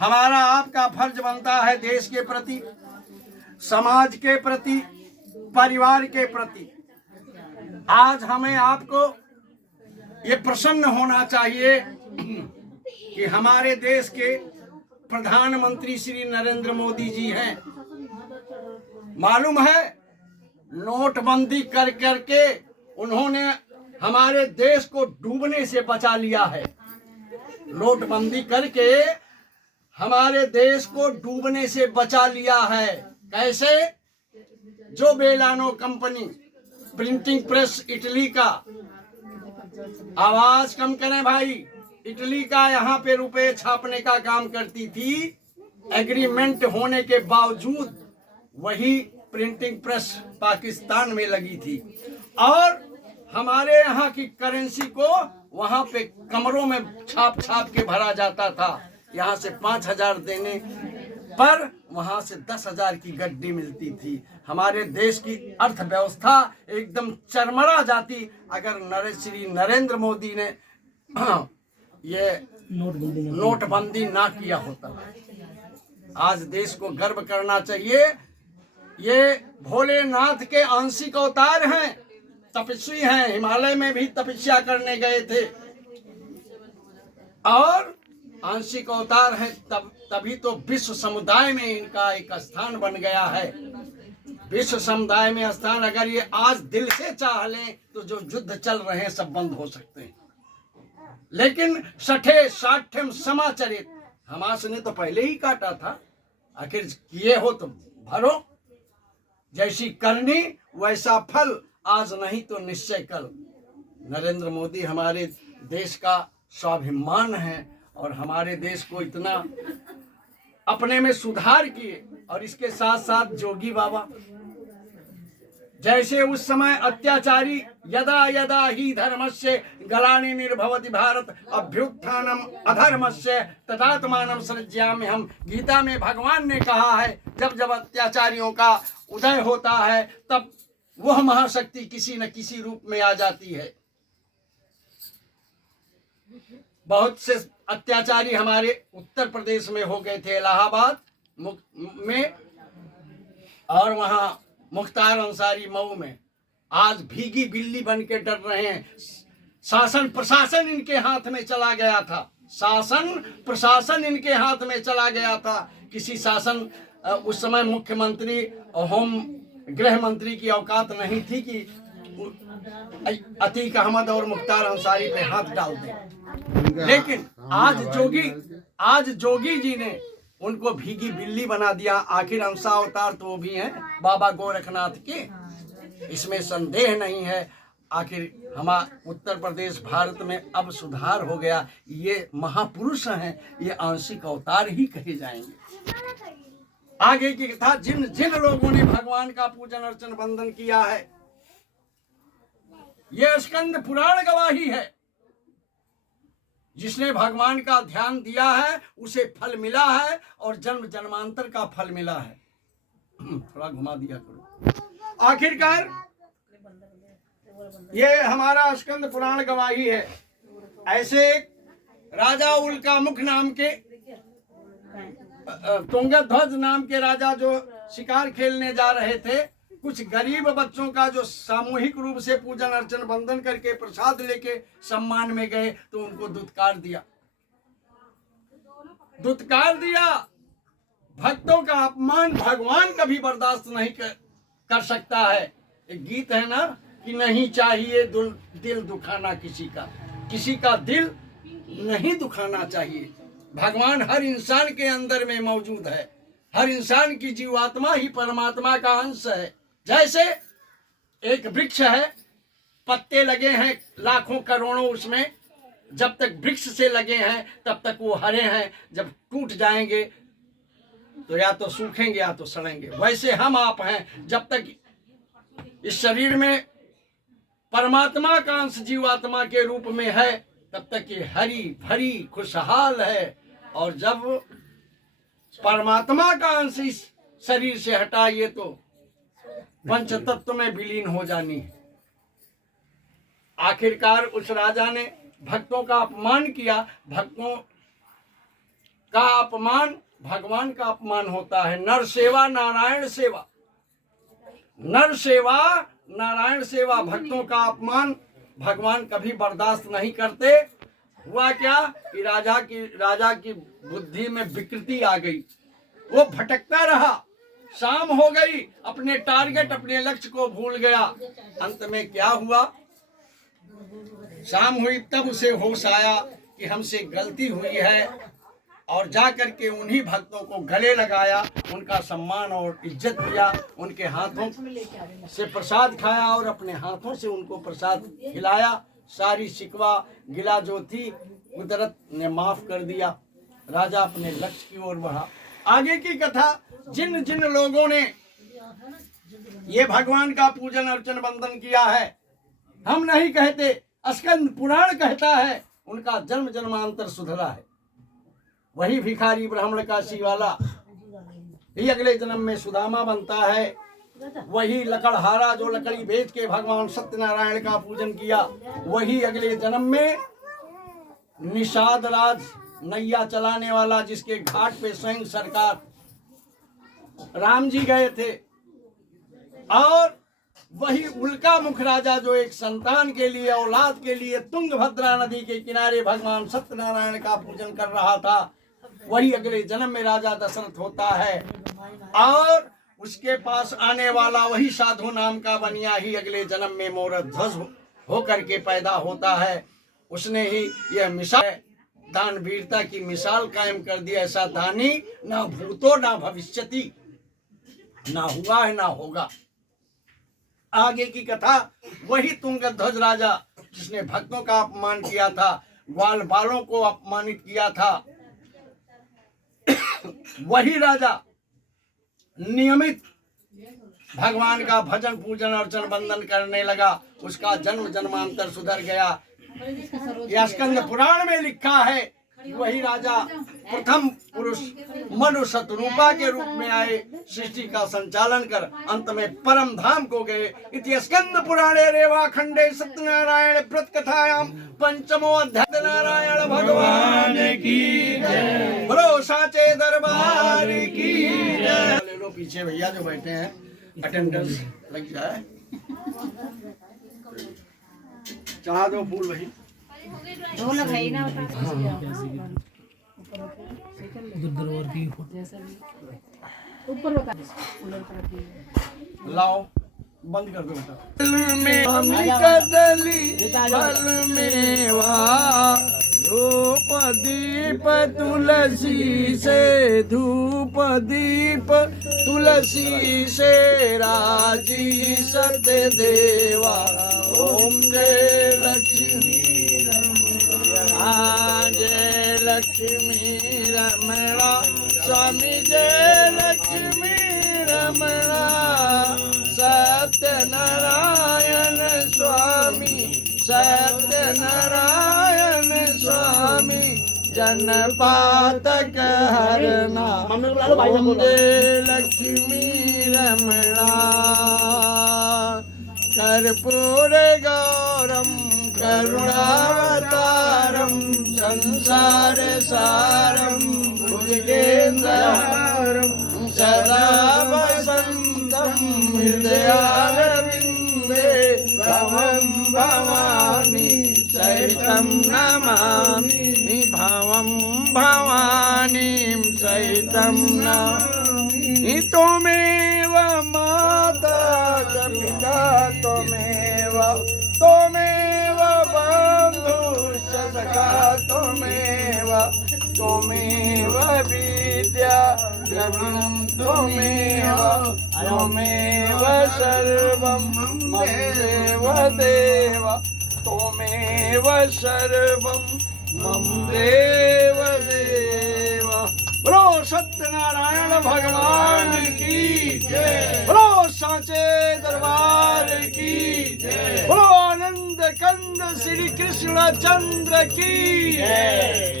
हमारा आपका फर्ज बनता है देश के प्रति, समाज के प्रति, परिवार के प्रति। आज हमें आपको ये प्रसन्न होना चाहिए कि हमारे देश के प्रधानमंत्री श्री नरेंद्र मोदी जी हैं। मालूम है, नोटबंदी कर करके उन्होंने हमारे देश को डूबने से बचा लिया है। नोटबंदी करके हमारे देश को डूबने से बचा लिया है। कैसे? जो बेलानो कंपनी, प्रिंटिंग प्रेस इटली का, आवाज कम करें भाई, इटली का यहाँ पे रुपए छापने का काम करती थी, एग्रीमेंट होने के बावजूद वही प्रिंटिंग प्रेस पाकिस्तान में लगी थी और हमारे यहाँ की करेंसी को वहां पे कमरों में छाप छाप के भरा जाता था। यहाँ से 5,000 देने पर वहां से 10,000 की गड्डी मिलती थी। हमारे देश की अर्थव्यवस्था एकदम चरमरा जाती अगर श्री नरेंद्र मोदी ने ये नोटबंदी ना किया होता। आज देश को गर्व करना चाहिए। ये भोलेनाथ के आंशिक अवतार हैं, तपस्वी हैं, हिमालय में भी तपस्या करने गए थे और आंशिक अवतार हैं। तभी तो विश्व समुदाय में इनका एक स्थान बन गया है। विश्व समुदाय में स्थान अगर ये आज दिल से चाह लें तो जो युद्ध चल रहे हैं सब बंद हो सकते हैं। लेकिन सठे साठ्यम समाचरित, हमास ने तो पहले ही काटा था, आखिर किए हो तो भरो। जैसी करनी वैसा फल, आज नहीं तो निश्चय कल। नरेंद्र मोदी हमारे देश का स्वाभिमान है और हमारे देश को इतना अपने में सुधार किए। और इसके साथ साथ जोगी बाबा जैसे उस समय अत्याचारी यदा यदा ही धर्मस्य ग्लानि निर्भवति भारत अभ्युत्थानम अधर्मस्य तदात्मानं सृज्यामि हम, गीता में भगवान ने कहा है जब जब अत्याचारियों का उदय होता है तब वह महाशक्ति किसी न किसी रूप में आ जाती है। बहुत से अत्याचारी हमारे उत्तर प्रदेश में हो गए थे, इलाहाबाद में, और वहां मुख्तार अंसारी मऊ में। आज भीगी बिल्ली बन के डर रहे हैं। शासन प्रशासन इनके हाथ में चला गया था, शासन प्रशासन इनके हाथ में चला गया था। किसी शासन उस समय मुख्यमंत्री और होम गृह मंत्री की औकात नहीं थी कि अतीक अहमद और मुख्तार अंसारी पे हाथ डाल दें। लेकिन आज जोगी जी ने उनको भीगी बिल्ली बना दिया। आखिर अंशा अवतार तो वो भी हैं बाबा गोरखनाथ के, इसमें संदेह नहीं है। आखिर हमारा उत्तर प्रदेश भारत में अब सुधार हो गया। ये महापुरुष हैं, ये आंशिक अवतार ही कहे जाएंगे। आगे की कथा, जिन जिन लोगों ने भगवान का पूजन अर्चन वंदन किया है, यह स्कंद पुराण गवाही है। जिसने भगवान का ध्यान दिया है उसे फल मिला है और जन्म जन्मांतर का फल मिला है। थोड़ा घुमा दिया करो। आखिरकार ये हमारा स्कंद पुराण गवाही है। ऐसे राजा उल्का मुख नाम के, तुंगध्वज नाम के राजा जो शिकार खेलने जा रहे थे, कुछ गरीब बच्चों का जो सामूहिक रूप से पूजन अर्चन वंदन करके प्रसाद लेके सम्मान में गए तो उनको दुत्कार दिया। भक्तों का अपमान भगवान कभी बर्दाश्त नहीं कर सकता है। एक गीत है ना कि नहीं चाहिए दिल दुखाना किसी का दिल नहीं दुखाना चाहिए। भगवान हर इंसान के अंदर में मौजूद है। हर इंसान की जीवात्मा ही परमात्मा का अंश है। जैसे एक वृक्ष है, पत्ते लगे हैं लाखों करोड़ों उसमें, जब तक वृक्ष से लगे हैं तब तक वो हरे हैं। जब टूट जाएंगे तो या तो सूखेंगे या तो सड़ेंगे। वैसे हम आप हैं, जब तक इस शरीर में परमात्मा का अंश जीवात्मा के रूप में है तब तक ये हरी भरी खुशहाल है। और जब परमात्मा का अंश इस शरीर से हटाइए तो पंच तत्व में विलीन हो जानी है। आखिरकार उस राजा ने भक्तों का अपमान किया। भक्तों का अपमान भगवान का अपमान होता है। नर सेवा नारायण सेवा, नर सेवा नारायण सेवा, भक्तों का अपमान भगवान कभी बर्दाश्त नहीं करते। हुआ क्या कि राजा की बुद्धि में विकृति आ गई, वो भटकता रहा, शाम हो गई, अपने टारगेट अपने लक्ष्य को भूल गया। अंत में क्या हुआ, शाम हुई तब उसे होश आया कि हमसे गलती हुई है, और जा करके उन्हीं भक्तों को गले लगाया, उनका सम्मान और इज्जत किया, उनके हाथों से प्रसाद खाया और अपने हाथों से उनको प्रसाद खिलाया। सारी शिकवा गिला जो थी कुदरत ने माफ कर दिया। राजा अपने लक्ष्य की ओर बढ़ा। आगे की कथा, जिन जिन लोगों ने ये भगवान का पूजन अर्चन वंदन किया है, हम नहीं कहते, स्कंद पुराण कहता है, उनका जन्म जन्मांतर सुधरा है। वही भिखारी ब्राह्मण काशी वाला ही अगले जन्म में सुदामा बनता है। वही लकड़हारा जो लकड़ी बेच के भगवान सत्यनारायण का पूजन किया, वही अगले जन्म में निषाद राज नैया चलाने वाला, जिसके घाट पे स्वयं सरकार राम जी गए थे। और वही उल्का मुख राजा जो एक संतान के लिए, औलाद के लिए तुंगभद्रा नदी के किनारे भगवान सत्यनारायण का पूजन कर रहा था, वही अगले जन्म में राजा दशरथ होता है। और उसके पास आने वाला वही साधु नाम का बनिया ही अगले जन्म में मोर ध्वज होकर के पैदा होता है। उसने ही यह मिसाल, दान वीरता की मिसाल कायम कर दी। ऐसा दानी ना भूतो ना भविष्यति, ना हुआ है ना होगा। आगे की कथा, वही तुंगध्वज राजा जिसने भक्तों का अपमान किया था, ग्वाल बालों को अपमानित किया था, वही राजा नियमित भगवान का भजन पूजन अर्चन वंदन करने लगा। उसका जन्म जन्मांतर सुधर गया। यह स्कंद पुराण में लिखा है कि वही राजा प्रथम पुरुष मनु शतरूपा के रूप में आए, सृष्टि का संचालन कर अंत में परम धाम को गए। इति स्कंद पुराणे रेवा खंडे सत्यनारायण व्रत कथायाम पंचमो अध्याय। नारायण भगवान की जय, बोलो साचे दरबार की जय। ले लो पीछे भैया जो बैठे हैं, अटेंडेंस लग जाए। चाह दो फूल भाई, ढोलक है ना, ऊपर होता लाओ, बंद कर दो धूप दीप तुलसी से, धूप दीप तुलसी से राजी सत्य देवा। ओम जय लक्ष्मी जय लक्ष्मी रमणा स्वामी, जय लक्ष्मी रमणा सत्यनारायण स्वामी, सत्यनारायण स्वामी जनपातक हरना। ओम जय लक्ष्मी रमणा कर्पूर गौरम करुणावतारम संसार सारम भुजगेन्द्रहारम सदा वसंतम हृदयारविंदे भवं भवानी सहितं नमामि, भवं भवानीं सहितं नमामि। त्वमेव माता च पिता त्वमेव, त्वमेव बन्धुश्च सखा त्वमेव, त्वमेव विद्या द्रविणं त्वमेव, त्वमेव सर्वं मम देव देव, त्वमेव सर्वं मम देव देव। बोलो सत्यनारायण भगवान की जय, बोलो साचे दरबार की जय, बोलो आनंद कंद श्री कृष्ण चंद्र की जय।